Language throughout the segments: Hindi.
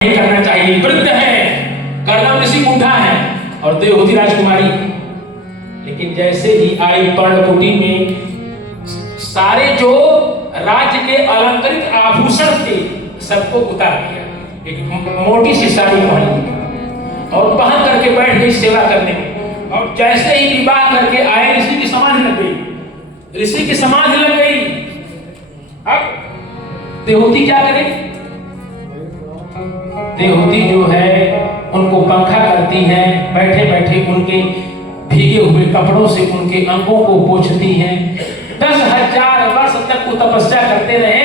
नहीं करना चाहिए। वृद्ध है, कर्दम ऋषि बूढ़ा है और देवहूति राजकुमारी। लेकिन जैसे ही आई पर्णकुटी में सारे जो राज्य के अलंकृत आभूषण थे सबको उतार दिया, एक मोटी सी साड़ी पहनी और पहन करके बैठ गई सेवा करने में। और जैसे ही विवाह करके आए ऋषि की समाधि लग गई, ऋषि की समाधि लग गई। अब देवहूति क्या करे? देवहूति जो है उनको पंखा करती है, बैठे बैठे उनके भीगे हुए कपड़ों से उनके अंगों को पोंछती हैं। 10,000 वर्ष तक वो तपस्या करते रहे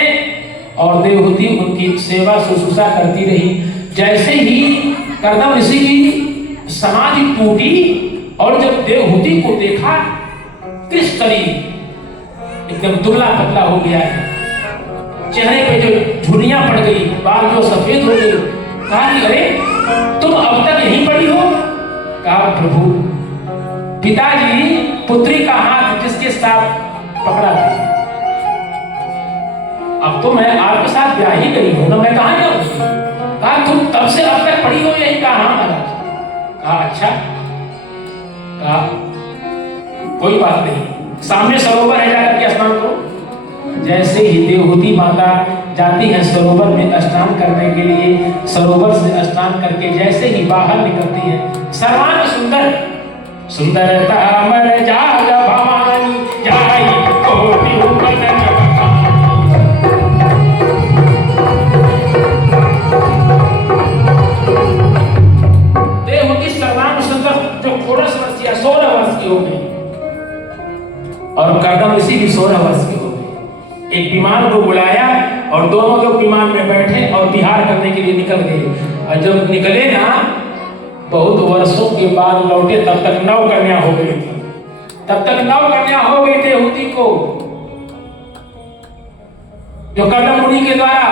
और देवहूति उनकी सेवा शुश्रूषा करती रही। जैसे ही कर्दम ऋषि की समाधि टूटी और जब देवहूति को देखा, कृष्ण शरीर एकदम दुबला पतला हो गया है, चेहरे पे जो झुर्रियां पड़ गई, बाल जो सफेद हो गए। कहा कि अरे तुम अब तक यहीं पड़ी हो? कहा प्रभु, पिताजी पुत्री का हाथ जिसके साथ पकड़ा था, अब तो मैं आपके साथ ब्याह ही गई हूं ना, मैं कहां जाऊं? कहा तुम तब से अब तक पड़ी हो यही? कहा हाँ महाराज। कहा अच्छा। कहा कोई बात नहीं, सामने सरोवर है, जाकर के स्नान करो। जैसे ही देवहूति माता जाती है सरोवर में स्नान करने के लिए, सरोवर से स्नान करके जैसे ही बाहर निकलती है, सर्वांग सुंदर सुंदरता मर जाग भवानी जाई कोटि उपनन। देवहूति सर्वांग सुंदर जो 16 वर्ष या 16 वर्ष की हो गई और कर्दम ऋषि भी 16 वर्ष की हो गई। एक विमान को बुलाया और दोनों लोग विमान में बैठे और विहार करने के लिए निकल गए। और जब निकले ना, बहुत वर्षों के बाद लौटे, तब तक 9 कन्या हो गई थी। तब तक 9 कन्या हो गई देवहूति को, जो कर्दम मुनि के द्वारा।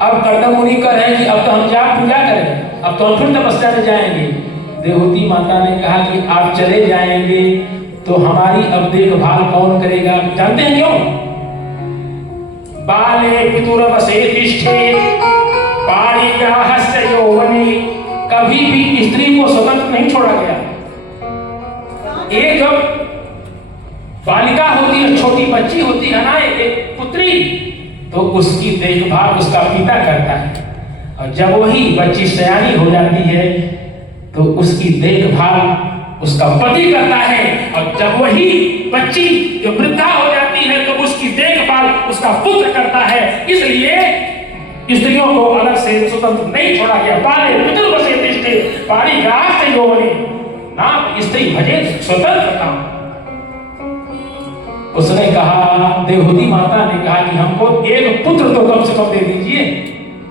अब कर्दम मुनि कह रहे हैं कि अब तो हम क्या पूजा करें, अब तो हम फिर तपस्या में जाएंगे। देवहूति माता ने कहा कि आप चले जाएंगे तो हमारी अब देखभाल कौन करेगा? जानते हैं क्यों? बाले पितुरवसे तिष्ठे पारिजाहस्य यौवने। कभी भी स्त्री को स्वतंत्र नहीं छोड़ा गया। एक जब बालिका होती है, छोटी बच्ची होती है ना, एक पुत्री, तो उसकी देखभाल उसका पिता करता है। और जब वही बच्ची सयानी हो जाती है तो उसकी देखभाल उसका पति करता है। और जब वही बच्ची जो वृद्धा हो जाती है तो उसकी देखभाल उसका पुत्र करता है। इसलिए स्त्रियों को अलग से स्वतंत्र नहीं छोड़ा गया। बाले पितुर्वसे तिष्ठे पारिजाहस्य यौवने। ना स्त्री भजे स्वतंत्रता। उसने कहा, देवहूति माता ने कहा कि हमको एक पुत्र तो कम से कम दे दीजिए,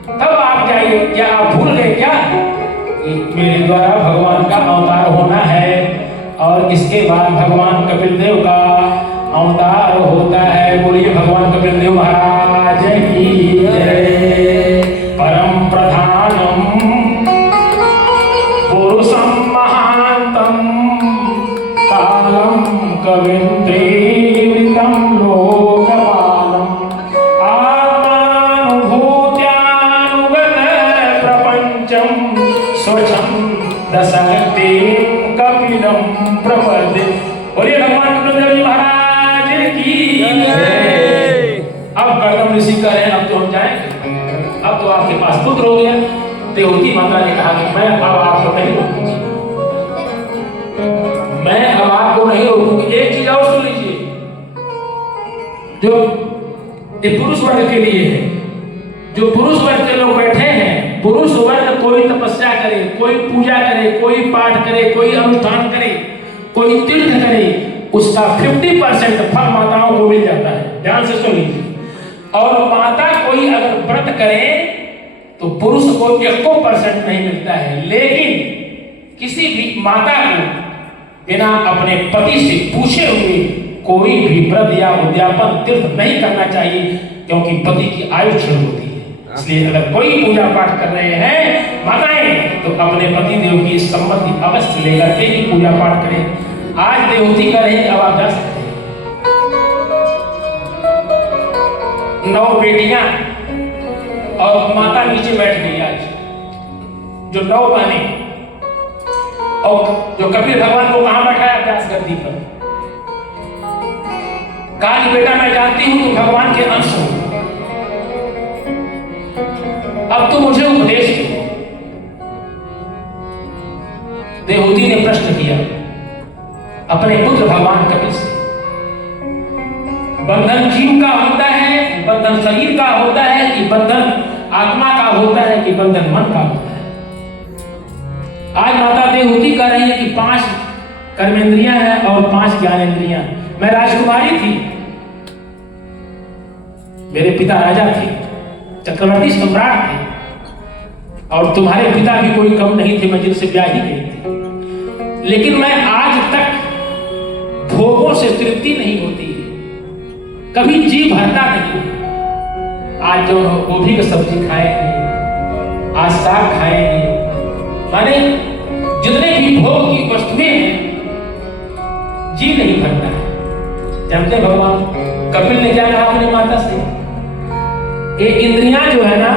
तब आप जाइए। क्या आप भूल गए क्या? मेरे द्वारा भगवान का अवतार होना है और इसके बाद भगवान कपिल देव का अवतार होता है। बोलिए भगवान कपिल देव महाराज की जय। परम प्रधानम पुरुषम महांतम कालम कविं त्रिवृतम लोकपालम आत्मानुभूत्यानुगत प्रपंचम स्वच्छं दशक्ति कपिलम प्रपदे। बोलिए भगवान कपिल देव महाराज की जय। अब कर्दम ऋषि कह रहे हैं अब तो हम जाएंगे, अब तो आपके पास पुत्र हो गया। देवहूति माता ने कहा कि मैं अब आपको नहीं रोकूंगी, मैं अब आपको नहीं रोकूंगी। एक चीज और सुन लीजिए, जो ये पुरुष वर्ग के लिए है, जो पुरुष वर्ग के लोग बैठे हैं, पुरुष वर्ग कोई तपस्या करे, कोई पूजा करे, कोई पाठ करे, कोई अनुष्ठान करे, कोई तीर्थ करे, उसका 50% फल माताओं को मिल जाता है। ध्यान से सुन लीजिए। और माता कोई अगर व्रत करे तो पुरुष को 1% नहीं मिलता है। लेकिन किसी भी माता को बिना अपने पति से पूछे हुए कोई भी व्रत या उद्यापन तीर्थ नहीं करना चाहिए, क्योंकि पति की आयु क्षीण होती है। इसलिए अगर कोई पूजा पाठ कर रहे हैं माताएं, तो अपने पति देव की सम्मति अवश्य लेकर के ही पूजा पाठ करें। आज देवहूति कर रहे हैं, अब आप जा सकते हैं। 9 बेटियां और माता नीचे बैठ गई आज, जो 9 बहने, और जो कपिल भगवान को कहां बैठाया? व्यास गद्दी पर। कहा कि बेटा मैं जानती हूं तुम भगवान के अंश हो, अब तुम मुझे उपदेश दो। देवहूति ने प्रश्न किया अपने पुत्र भगवान कपिल से, बंधन जीव का होता है, बंधन शरीर का होता है, कि बंधन आत्मा का होता है, कि बंधन मन का होता है? आज माता देवहूति कह रही है कि 5 कर्मेंद्रियां हैं और 5 ज्ञानेंद्रियां। मैं राजकुमारी थी, मेरे पिता राजा थे, चक्रवर्ती सम्राट थे, और तुम्हारे पिता भी कोई कम नहीं थे, मैं जिनसे ब्याह ही गई थी, लेकिन मैं आज तक भोगों से तृप्ति नहीं होती, कभी जी भरता नहीं। आज जो गोभी की सब्जी खाएंगे, आज साग खाएंगे, माने जितने भी भोग की वस्तुएं हैं, जी नहीं भरता है। जानते भगवान कपिल ने क्या कहा अपनी माता से? ये इंद्रियां जो है ना,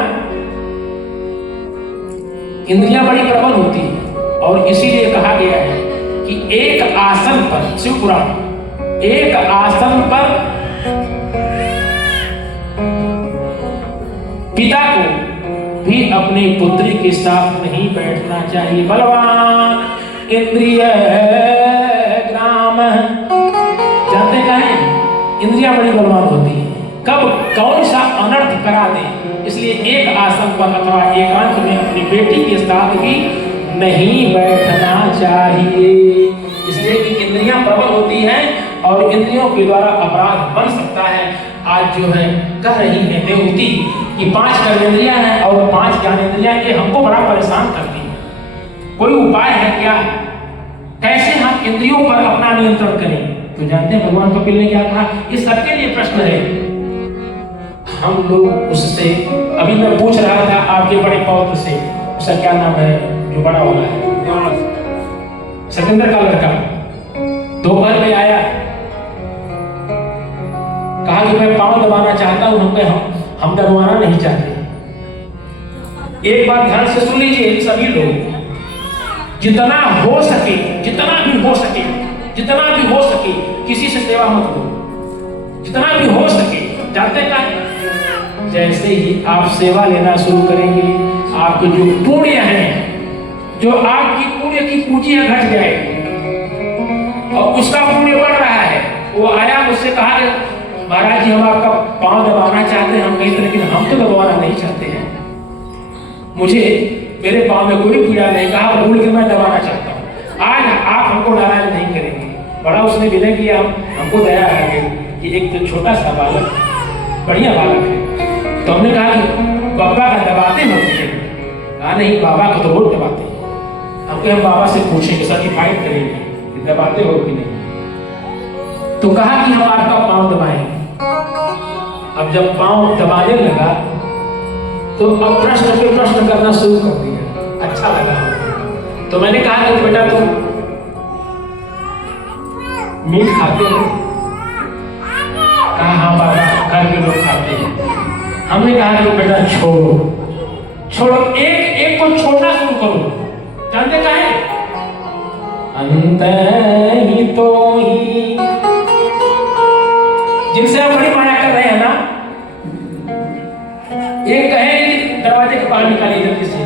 इंद्रियां बड़ी प्रबल होती है, और इसीलिए कहा गया है कि एक आसन पर, शिव पुराण, एक आसन पर पिता को भी अपनी पुत्री के साथ नहीं बैठना चाहिए। बलवान इंद्रिय ग्राम, जानते क्या है? इंद्रियां बड़ी बलवान होती है, कब कौन सा अनर्थ करा दे, इसलिए एक आसन पर अथवा एकांत में अपनी बेटी के साथ भी नहीं बैठना चाहिए। इसलिए कि इंद्रियां प्रबल होती हैं और इंद्रियों के द्वारा अपराध बन सकता है। आज जो है कह रही है देवहूति कि 5 कर्मेंद्रियां हैं और 5 ज्ञानेंद्रियां, ये हमको बड़ा परेशान करती है। कोई उपाय है क्या? कैसे हम इंद्रियों पर अपना नियंत्रण करें? तो जानते हैं भगवान कपिल ने क्या कहा? ये सबके लिए प्रश्न है। हम लोग उससे, अभी मैं पूछ रहा था आपके बड़े पौत्र से, उसका क्या नाम है जो बड़ा वाला है, सतेंद्र का लड़का, दोपहर में आया, कहा कि मैं पांव दबाना चाहता हूं। हम दबाना नहीं चाहते। एक बात ध्यान से सुन लीजिए सभी लोग, जितना हो सके, जितना भी हो सके, जितना भी हो सके किसी से सेवा मत करो, जितना भी हो सके। जानते हैं, जैसे ही आप सेवा लेना शुरू करेंगे, आपके जो पुण्य है, जो आपकी पुण्य की पूंजी है, घट जाएगी और उसका पुण्य बढ़ रहा है। वो आया मुझसे कहा महाराज जी हम आपका पांव दबाना चाहते हैं। हम कहीं, लेकिन हम तो दबाना नहीं चाहते हैं, मुझे मेरे पांव में कोई पीड़ा नहीं, कहा भूल के मैं दबाना चाहता हूँ। आज आप हमको नाराज नहीं करेंगे। बड़ा उसने विनय किया, हमको दया आ गई कि एक तो छोटा सा बालक, बढ़िया बालक है। तो हमने कहा कि बाबा का दबाते मत थे। कहा नहीं, बाबा को तो बहुत दबाते हैं। हम बाबा से पूछेंगे, सर्टिफाइड करेंगे कि दबाते हो कि नहीं। तो कहा कि हम आपका पांव दबाएंगे। अब जब पांव दबाने लगा तो अब प्रश्न पे प्रश्न करना शुरू कर दिया। अच्छा लगा। तो मैंने कहा कि बेटा तुम मीट खाते हो? कहा हाँ बाबा, घर के लोग खाते हैं। हमने कहा कि बेटा छोड़ो, एक को छोड़ना शुरू करो। जानते क्या है? अंत ही तो ही, जिनसे आप बड़ी माया कर रहे हैं ना, एक कहे दरवाजे के बाहर निकालिए जल्दी से।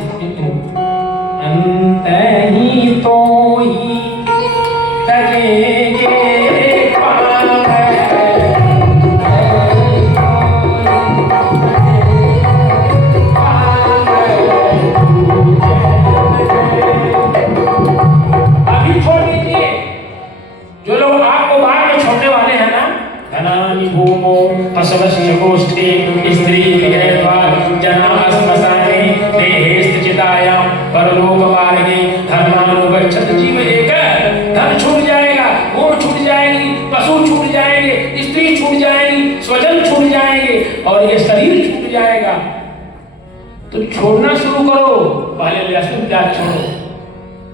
अंत ही तो ही तजेंगे अभी छोड़ दीजिए। जो लोग आपको बाहर में छोड़ने वाले हैं ना, धनानि भूमो पशवस्य गोष्ठे स्त्री गृहद्वा जना स्मशाने देहेस्त चितायां परलोक मार्गे धर्मानुगच्छत जीव एक। धन छूट जाएगा, भूमि छूट जाएगी, पशु छूट जाएंगे, स्त्री छूट जाएगी, स्वजन छूट जाएंगे और ये शरीर छूट जाएगा। तो छोड़ना शुरू करो। पहले लहसुन प्याज छोड़ो,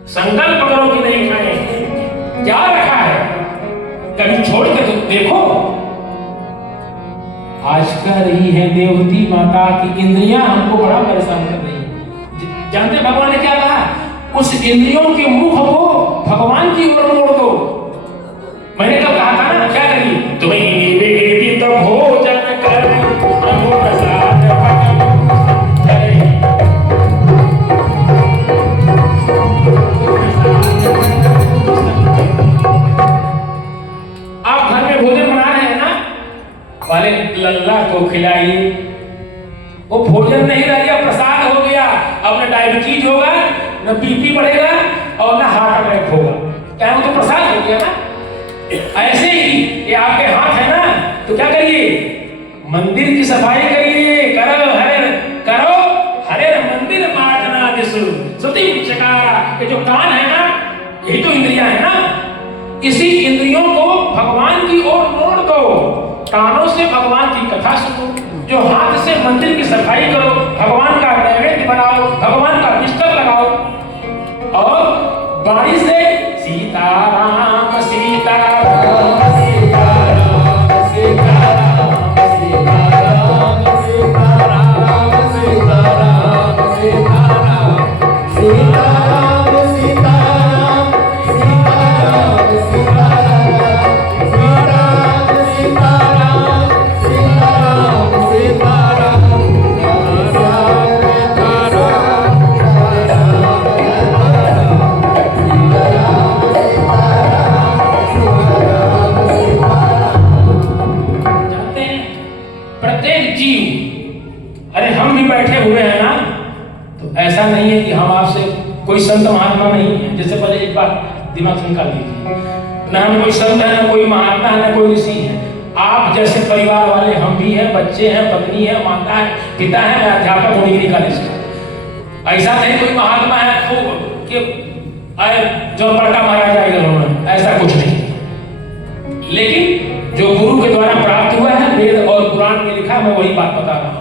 संकल्प करो कि नहीं खाएंगे। क्या रखा है, कभी छोड़ के तो देखो। आज कह रही है देवती माता की इंद्रियां हमको बड़ा परेशान कर रही है। जानते भगवान ने क्या कहा? उस इंद्रियों के मुख को भगवान की ओर मोड़ दो। मैंने कब कहा था ना, क्या करिए? तुम्हें निवेदित भोजन कर प्रभु प्रसाद आप घर में भोजन बना रहे हैं ना, वाले लल्ला को खिलाइए। वो भोजन नहीं रह गया, प्रसाद हो गया। अब न डायबिटीज होगा, न बीपी बढ़ेगा और न हार्ट अटैक होगा। क्या वो तो प्रसाद हो गया ना। ऐसे ही ये आपके हाथ है ना, तो क्या करिए? मंदिर की सफाई करिए। करो हरे मंदिर मार्जना दिसु सती चकारा। ये जो कान है ना, यही तो इंद्रियां है ना। इसी इंद्रियों को भगवान की ओर मोड़ दो। कानों से भगवान की कथा सुनो, जो हाथ से मंदिर की सफाई करो, भगवान का नैवेद्य बनाओ, भगवान का बिस्तर लगाओ, और वाणी से सीताराम सीताराम सीताराम सीताराम सीताराम सीताराम सीताराम सीताराम सीताराम सीताराम सीताराम सीताराम सीताराम प्रत्येक जीव, अरे हम भी बैठे हुए हैं ना, तो ऐसा नहीं है कि हम आपसे कोई संत महात्मा नहीं है। जैसे पहले एक बात दिमाग से निकाल दीजिए, ना हम कोई संत है, ना कोई महात्मा है, ना कोई ऋषि है। आप जैसे परिवार वाले हम भी हैं, बच्चे हैं, पत्नी है, माता है, पिता है, मैं अध्यापक हूँ डिग्री कॉलेज का। ऐसा नहीं कोई महात्मा है खूब कि अरे जो बड़का महाराजा इधर होना, ऐसा कुछ नहीं। लेकिन जो गुरु के द्वारा प्राप्त हुआ है, वेद और पुराण में लिखा, मैं वही बात बता रहा हूं।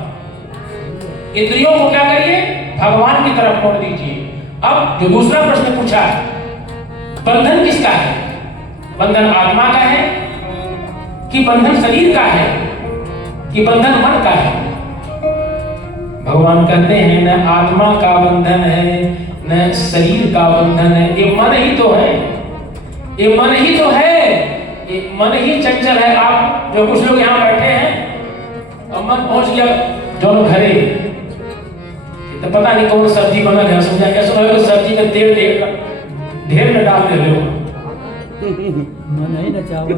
इंद्रियों को क्या करिए? भगवान की तरफ मोड़ दीजिए। अब जो दूसरा प्रश्न पूछा, बंधन किसका है? बंधन आत्मा का है कि बंधन शरीर का है कि बंधन मन का है? भगवान कहते हैं न आत्मा का बंधन है, न शरीर का बंधन है। ये मन ही तो है, ये मन ही तो है, ये मन ही चंचल है। आप जो कुछ लोग यहाँ बैठे हैं और मन पहुंच गया जो घरे, तो पता नहीं कौन सब्जी बना है, समझा क्या सुना है? सब्जी में तेल ढेर में डाल दे रहे हो। मन ही न चावल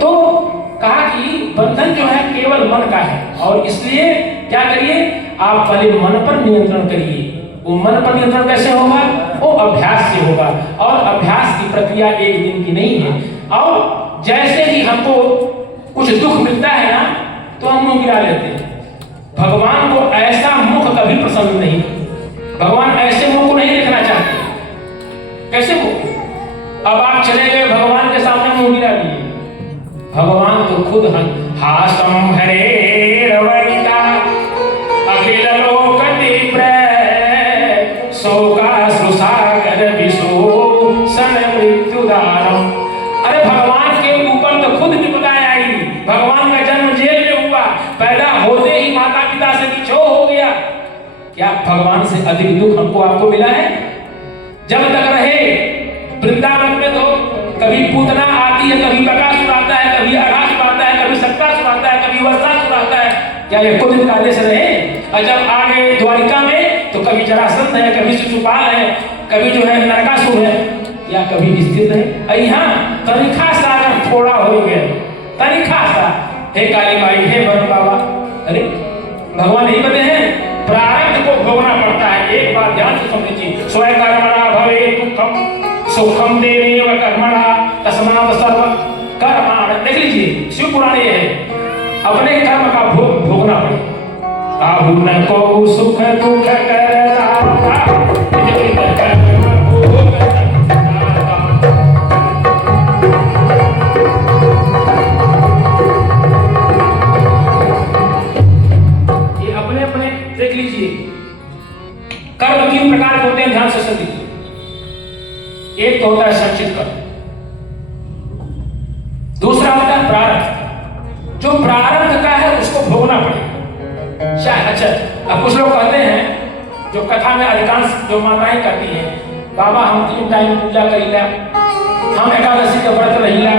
तो कहा कि बंधन जो है केवल मन का है, और इसलिए क्या करिए? आप पहले मन पर नियंत्रण करिए। वो मन पर नियंत्रण कैसे होगा? वो अभ्यास से होगा, और अभ्यास की प्रक्रिया एक दिन की नहीं है। और जैसे ही हमको कुछ दुख मिलता है ना, तो हम मुंह गिरा लेते हैं। भगवान को ऐसा मुख कभी पसंद नहीं। भगवान ऐसे मुख को नहीं देखना चाहते। कैसे मुख? अब आप चले गए भगवान के सामने मुंह गिरा दिए, भगवान तो खुद हासम हरे रवनिता अखिल लोक दिप्रे शोका सुसागर विशोषण मृत्युदारम। अरे भगवान के ऊपर तो खुद विपदा आई। भगवान का जन्म जेल में हुआ, पैदा होते ही माता पिता से बिछो हो गया। क्या भगवान से अधिक दुख हमको आपको मिला है? जब तक रहे वृंदावन में तो कभी पूतना आती है, कभी बकासुर आता है, कभी अघासुर आता है, कभी सत्तासुर आता है, कभी वर्षासुर आता है। क्या ये खुद कायदे से रहे? और जब आ गए द्वारिका में तो कभी जरासंध है, कभी शिशुपाल है, कभी जो है नरकासुर है, या कभी स्थिर है। यहाँ तरीखा सा अगर थोड़ा हो गया, तरीखा सा, हे काली माई, हे वन बाबा, अरे भगवान यही कहते हैं प्रारब्ध को भोगना पड़ता है। एक बार ध्यान से समझिए, स्वयं कर्मणा भवे दुखम सुखम देवेव कर्मणा तस्मात् सर्व कर्माण। देख लीजिए शिव पुराण ये है, अपने कर्म का भोग भोगना पड़े। आहु न को सुख दुख करता ये अपने अपने देख लीजिए। कर्म 3 प्रकार के होते हैं, ध्यान से सुनिए। एक तो होता है संचित कर्म, दूसरा दूसरा होता है प्रारब्ध। जो प्रारब्ध का है उसको भोगना पड़ेगा। शायद अच्छा, अब कुछ लोग कहते हैं, जो कथा में अधिकांश जो माताएं कहती हैं, बाबा हम 3 टाइम पूजा करीला, हम एकादशी का व्रत रहीला,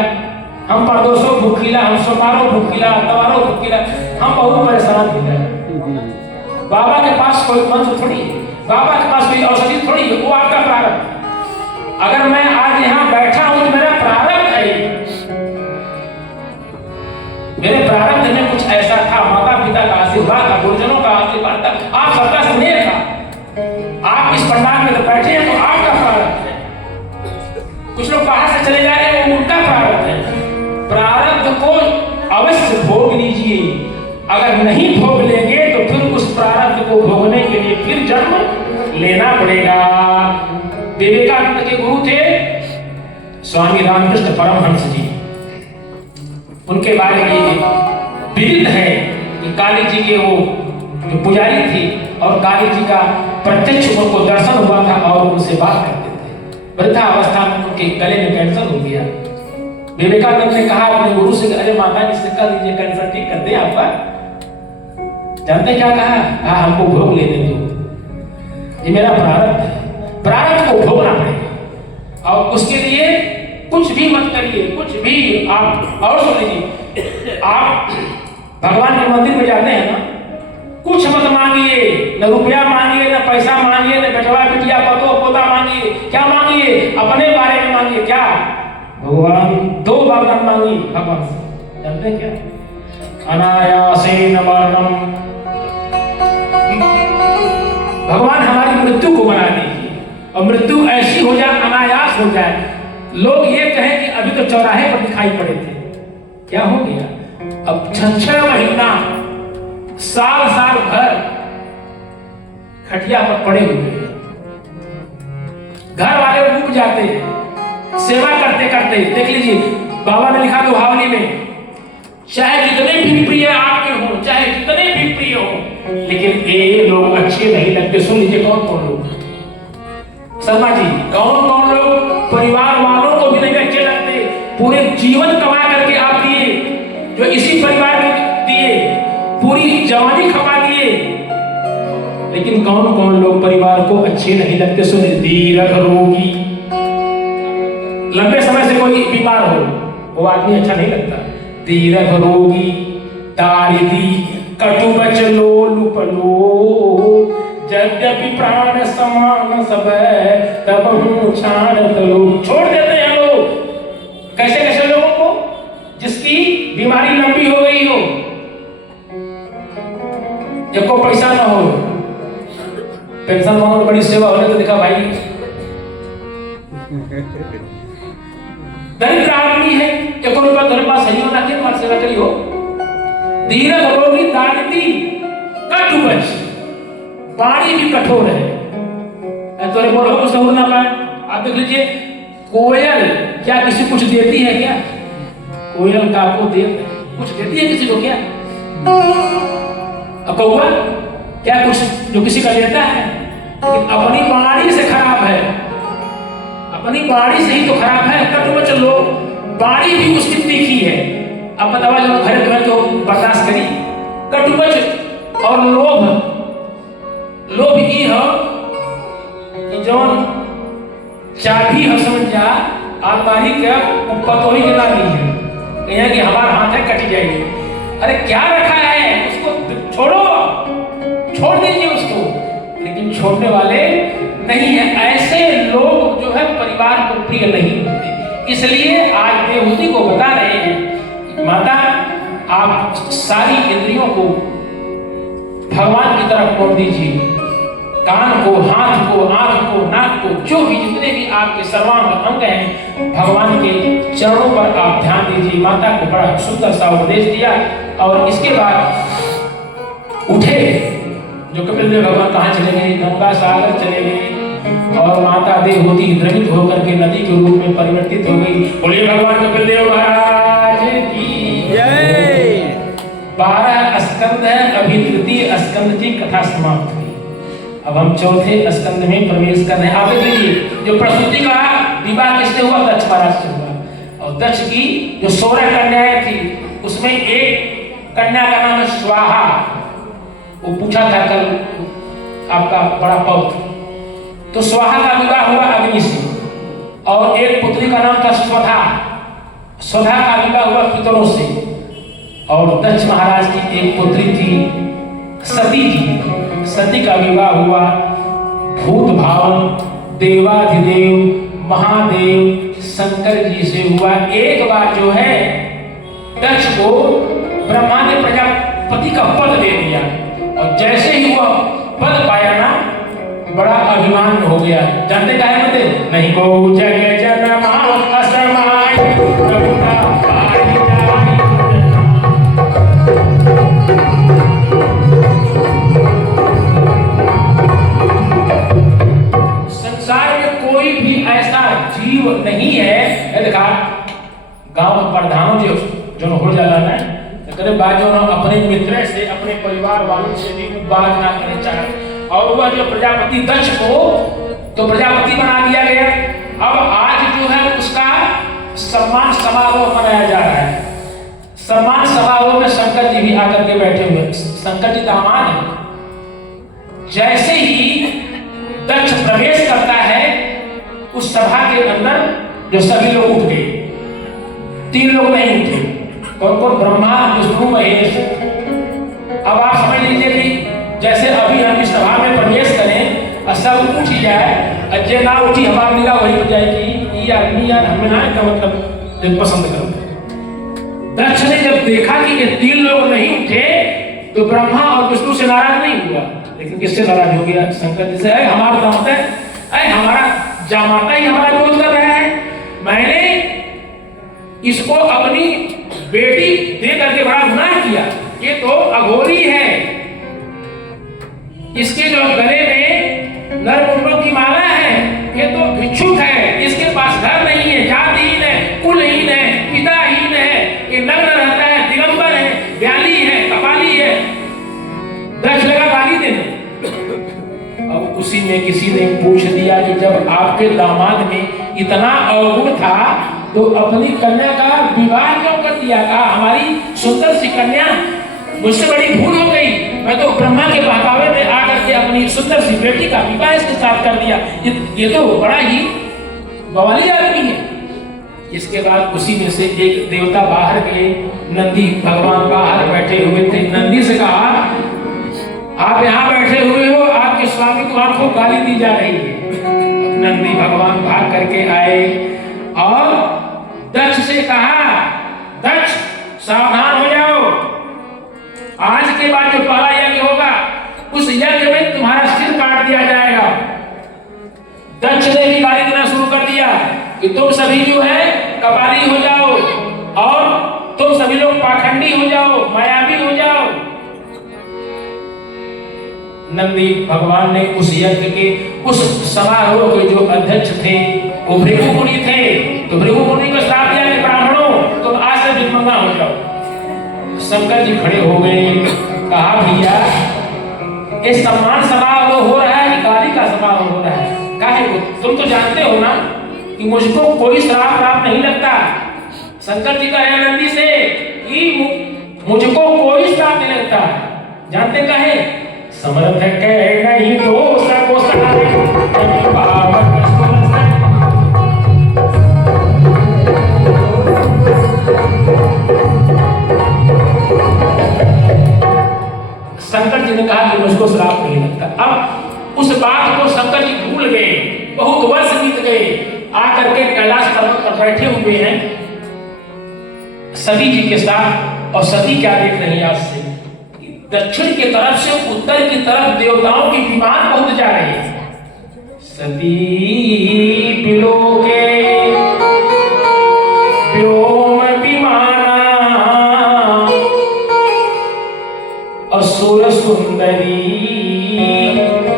हम परदोषो भूखीला, हम सोमवारो भूखीला, तवारो भूखीला, हम बहुत परेशान हो गए। बाबा के पास कोई मंत्र थोड़ी है, बाबा के पास कोई औषधि थोड़ी है, वो आपका प्रारब्ध। अगर मैं आज यहाँ बैठा हूँ तो मेरा प्रारब्ध है, मेरे प्रारब्ध में कुछ ऐसा था, माता पिता का आशीर्वाद था, गुरुजनों का आशीर्वाद था, आप सबका स्नेह था। आप इस पंडाल में तो बैठे हैं तो आपका प्रारब्ध है। कुछ लोग बाहर से चले जा रहे हैं, वो उनका प्रारब्ध है। प्रारब्ध को अवश्य भोग लीजिए। अगर नहीं भोग लेंगे तो फिर उस प्रारब्ध को भोगने के लिए फिर जन्म लेना पड़ेगा। विवेकानंद के गुरु थे स्वामी रामकृष्ण परमहंस जी। उनके बारे में विदित है कि काली जी के वो जो पुजारी थे और काली जी का प्रत्यक्ष उनको दर्शन हुआ था और उनसे बात करते थे। वृद्धावस्था में उनके गले में कैंसर हो गया। विवेकानंद ने कहा अपने गुरु से, अरे माता जी से कह दीजिए कैंसर ठीक कर दे आपका। जानते क्या कहा? हमको भोग लेने दो, ये मेरा प्रारब्ध है, प्रारब्ध को भोगना पड़ेगा। और उसके लिए कुछ भी मत करिए, कुछ भी आप। और सुन लीजिए, आप भगवान के मंदिर में जाते हैं ना, कुछ मत मांगिए, न रुपया मांगिए, न पैसा मांगिए, न बेटवा बिटिया पतो पोता मांगिए। क्या मांगिए? अपने बारे में मांगिए। क्या? भगवान 2 वरदान मांगी भगवान से। जानते हैं क्या? अनायासेन मरणम, भगवान हमारी मृत्यु को बना दीजिए और मृत्यु ऐसी हो जाए, अनायास हो जाए। लोग ये कहें कि अभी तो चौराहे पर दिखाई पड़े थे, क्या हो गया? अब 6 महीना साल भर खटिया पर पड़े हुए हैं। घर वाले रुक जाते हैं सेवा करते करते। देख लीजिए, बाबा ने लिखा दोहावली में, चाहे जितने भी प्रिय आपके हों, चाहे जितने भी प्रिय हों, लेकिन ये लोग अच्छे नहीं लगते। सुन लीजिए कौन कौन लोग, शर्मा जी, कौन कौन लोग परिवार वालों को भी नहीं अच्छे लगते। पूरे जीवन कमा करके आप दिए, जो इसी परिवार में दिए, पूरी जवानी खपा दिए, लेकिन कौन कौन लोग परिवार को अच्छे नहीं लगते। सुने, दीर्घ रोगी, लंबे समय से कोई बीमार हो, वो आदमी अच्छा नहीं लगता। दीर्घ रोगी, दारिद्री, कटु बचलो लुपलो, यद्यपि प्राण समान सब तब हूँ छाड़त लोग। छोड़ देते हैं लोग। कैसे कैसे लोगों को? जिसकी बीमारी लंबी हो गई हो, को पैसा ना हो, पेंशन मांगो, बड़ी सेवा होने तो देखा भाई दरिद्र आदमी है, 1 रुपया घर पास सही होना चाहिए, तुम्हारी सेवा करी हो। दीर्घ रोगी, दारिद्री, कटुबच, वाणी भी कठोर है। तो बोलो को सहूर ना पाए। आप देख लीजिए, कोयल क्या किसी कुछ देती है क्या? कोयल का आपको दे कुछ देती है किसी को क्या? कौआ क्या कुछ जो किसी का लेता है? लेकिन अपनी वाणी से खराब है, अपनी वाणी से ही तो खराब है। कटुबच लोग, वाणी भी उसकी तीखी है। अब बतावा जो घर जो है जो बर्दाश्त करी। कटुबच और लोभ, लोभ ई हो कि जौन चाबी हो समझ जा अलमारी के ऊपर तो ही जला दी है, कहीं कि हमारा हाथ है कट जाएगी। अरे क्या रखा है, उसको छोड़ो, छोड़ दीजिए उसको। लेकिन छोड़ने वाले नहीं है। ऐसे लोग जो है परिवार को प्रिय नहीं होते। इसलिए आज देवहूति को बता रहे हैं, माता आप सारी इंद्रियों को भगवान की तरफ मोड़ दीजिए। कान को, हाथ को, आंख को, नाक को, जो भी जितने भी आपके सर्वांग अंग हैं, भगवान के चरणों पर आप ध्यान दीजिए। माता को बड़ा सुंदर सा उपदेश दिया और इसके बाद उठे। जो कपिल देव भगवान कहाँ चले गए? गंगा सागर चले गए और माता देवहूति द्रवित होकर के नदी के रूप में परिवर्तित हो गई। बोलिए भगवान कपिल देव महाराज की जय। 12 स्कंद है, अभी तृतीय स्कंद की कथा समाप्त हुई। अब हम चौथे स्कंद में प्रवेश कर रहे हैं। आप देखिए, जो प्रसूति का विवाह किससे हुआ? दक्ष महाराज से हुआ। और दक्ष की जो 16 कन्याएं थी उसमें एक कन्या का नाम है स्वाहा। वो पूछा था कल आपका बड़ा पौत्र, तो स्वाहा का विवाह हुआ अग्नि से, और एक पुत्री का नाम था स्वधा। स्वधा का विवाह हुआ पितरों से, और दक्ष महाराज की एक पुत्री थी सती जी। सती का विवाह हुआ भूत भावन देवाधिदेव महादेव शंकर जी से हुआ। एक बार जो है दक्ष को ब्रह्मा ने प्रजापति का पद दे दिया, और जैसे ही वह पद पाया ना, बड़ा अभिमान हो गया। जानते क्या है बते? नहीं को जग जनमा असमाय प्रभुता पाई जाई। संसार में कोई भी ऐसा जीव नहीं है। देखा गांव में प्रधान जो हो जाला ना, करे बात जो अपने मित्र से अपने परिवार वालों से भी बात ना करने चाहे, और वह जो प्रजापति दक्ष को तो प्रजापति बना दिया गया। अब आज जो है उसका सम्मान समारोह मनाया जा रहा है। सम्मान समारोह में शंकर जी भी आकर के बैठे हुए। शंकर जी दामाद हैं। जैसे ही दक्ष प्रवेश करता है उस सभा के अंदर, जो सभी लोग उठ गए, 3 लोग नहीं उठे। कौन कौन? ब्रह्मा विष्णु महेश। अब आप समझ लीजिए कि जैसे अभी हम इस सभा में प्रवेश करें और सब उठ ही जाए, अजय ना उठी हमारी निगाह वही हो जाएगी, ये आदमी यार हमें ना का मतलब पसंद करो। दक्ष ने जब देखा कि ये 3 लोग नहीं उठे तो ब्रह्मा और विष्णु से नाराज नहीं हुआ, लेकिन किससे नाराज हो गया? शंकर जी से। हमारा दामाता है, हमारा जामाता ही हमारा विरोध कर रहा है। मैंने इसको अपनी बेटी दे करके बड़ा गुनाह किया। ये तो अघोरी है, इसके जो गले में नरमुंडों की माला है, ये तो भिक्षुक है, इसके पास घर नहीं है, जातिहीन है, कुलहीन है, पिताहीन है, ये नग्न रहता है, दिगंबर है, व्याली है, कपाली है। दक्ष लगा गाली देने। अब उसी में किसी ने पूछ दिया कि जब आपके दामाद में इतना अवगुण था तो अपनी कन्या का विवाह क्यों कर दिया? कहा हमारी सुंदर सी कन्या, मुझसे बड़ी भूल हो गई, मैं तो ब्रह्मा के बहकावे में आकर के अपनी सुंदर सी बेटी का विवाह इसके साथ कर दिया। ये तो बड़ा ही बवाली आदमी है। इसके बाद उसी में से एक देवता बाहर गए, नंदी भगवान बाहर बैठे हुए थे। नंदी से कहा आप यहाँ बैठे हुए हो, आपके स्वामी को आपको गाली दी जा रही है। नंदी भगवान भाग करके आए और दक्ष से कहा, दक्ष सावधान हो जाओ, आज के बाद जो पहला यज्ञ होगा उस यज्ञ में तुम्हारा सिर काट दिया जाएगा। दक्ष ने भी गाली देना शुरू कर दिया कि तुम सभी जो है कपाली हो जाओ, और तुम सभी लोग पाखंडी हो जाओ, मायावी हो जाओ। नंदी भगवान ने उस यज्ञ के उस समारोह के जो अध्यक्ष थे वो भृगु मुनि थे, तो भृगु मुनि को श्राप दिया कि ब्राह्मणों तुम आज से भिखमंगा हो जाओ। शंकर जी खड़े हो गए, कहा भैया ये सम्मान समारोह हो रहा है कि गाली का समारोह हो रहा है? काहे को? तुम तो जानते हो ना कि मुझको कोई श्राप प्राप्त नहीं लगता। शंकर जी कहे नंदी से कि मुझको कोई श्राप नहीं लगता। जानते काहे? समर्थ कह नहीं दोष को सहारे शंकर जी ने कहा कि मुझको श्राप नहीं लगता। अब उस बात को शंकर जी भूल गए, बहुत वर्ष बीत गए, आकर के कैलाश पर्वत पर बैठे हुए हैं सती जी के साथ। और सती क्या देख रही है? आज से दक्षिण की तरफ से उत्तर की तरफ देवताओं की विमान पहुंच जा रही है। सती बिलोके व्योम विमाना असुर सुंदरी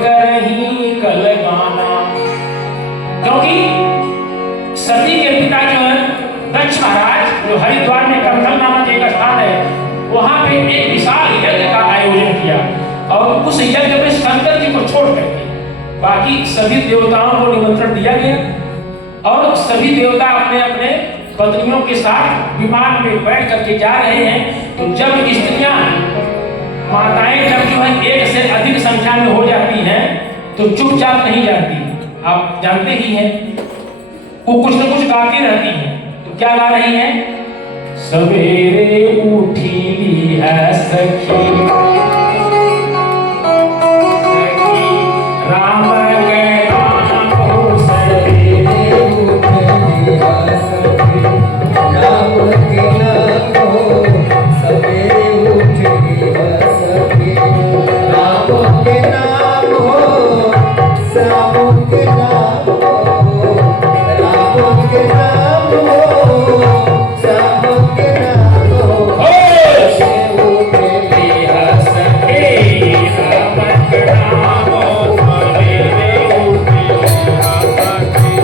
करही कलगाना। क्योंकि सती के पिता जो है दक्ष महाराज, जो हरिद्वार में कंधल नामक एक स्थान है, वहां पे एक विशाल यज्ञ का आयोजन किया, और उस यज्ञ में शंकर जी को छोड़ करके बाकी सभी देवताओं को निमंत्रण दिया गया, और सभी देवता अपने अपने पत्नियों के साथ विमान में बैठ करके जा रहे हैं, तो जब स्त्रियां माताएं जब जो है एक से अधिक संख्या में हो जाती हैं तो चुपचाप नहीं जाती, आप जानते ही हैं, वो कुछ न कुछ गाती रहती हैं। तो क्या गा रही हैं? सवेरे उठी है सखी, राम के नाम हो, सवेरे उठी है सखी, राम के नाम हो, सवेरे उठी है सखी, राम के नाम हो, श्याम के नाम हो, राम के नाम हो, श्याम के नाम हो, सवेरे उठी है सखी, राम के नाम हो, सवेरे उठी है सखी,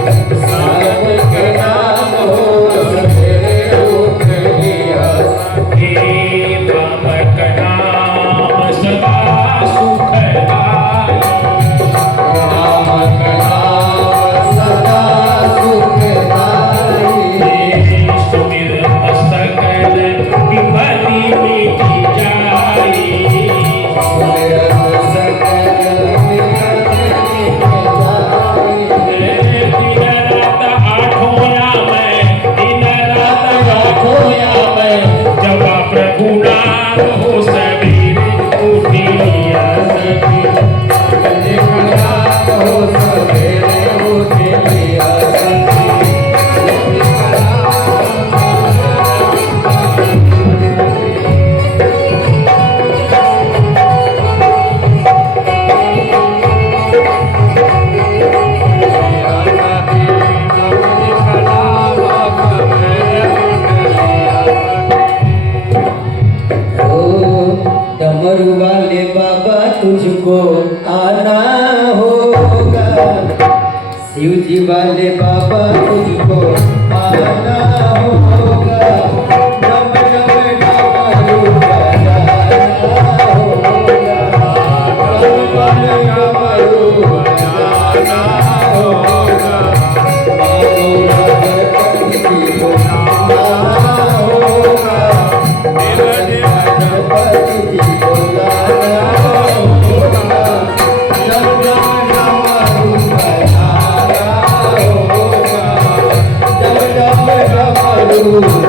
श्याम के नाम हो, सवेरे उठी है सखी। राम का नाम सदा सुखदाई, राम का नाम सदा सुखदाई, सुमिर सकल विपत्ति मिटी जाई, सुमिरन सकल विपत्ति मिट जाई। दिन रात आठों में, दिन रात आठों में, जब प्रभु नाम हो, सवेरे उठी है सखी, निकला हो सवेरे उठी है सखी। ओ डमरू वाले बाबा तुझको आना होगा, शिव जी वाले बाबा तुझको आना होगा, डम डम डमरू बजाना होगा, डम डम डमरू बजाना होगा, मानो भगवती को आना होगा, गणपति जी को लाना होगा, डम डम डमरू बजाना होगा, डम डम डमरू